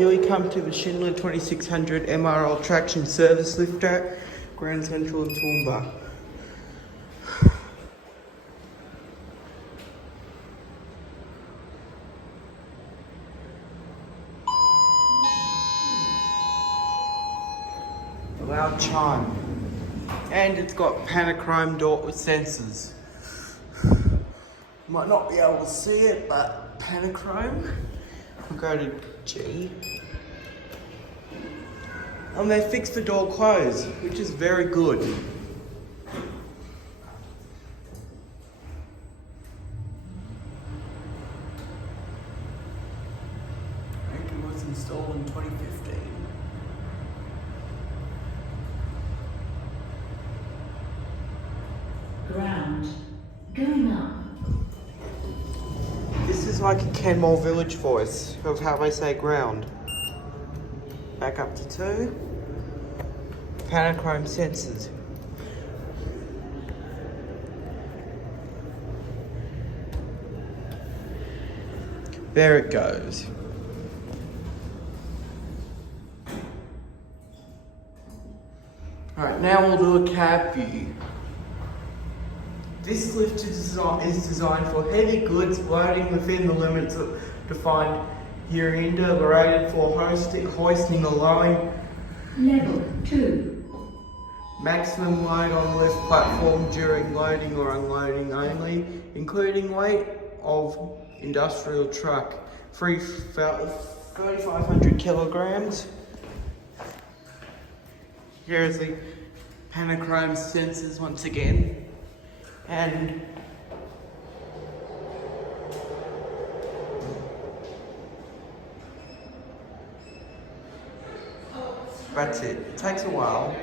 Here we come to the Schindler 2600 MRL Traction service lifter, Grand Central in Toowoomba. A loud chime. And it's got Panachrome door sensors. Might not be able to see it, but Panachrome. I'll go to G. And they fixed the door closed, which is very good. I think it was installed in 2015. Ground. Going up. This is like a Kenmore Village voice of how they say ground. Back up to 2. Panachrome sensors. There it goes. Alright, now we'll do a cab view. This lift is designed for heavy goods loading within the limits defined hereunder, rated for hoisting or lowering. Level 2. Maximum load on lift platform during loading or unloading only, including weight of industrial truck, 3,500 kilograms. Here's the Panachrome sensors once again. And that's it. It takes a while.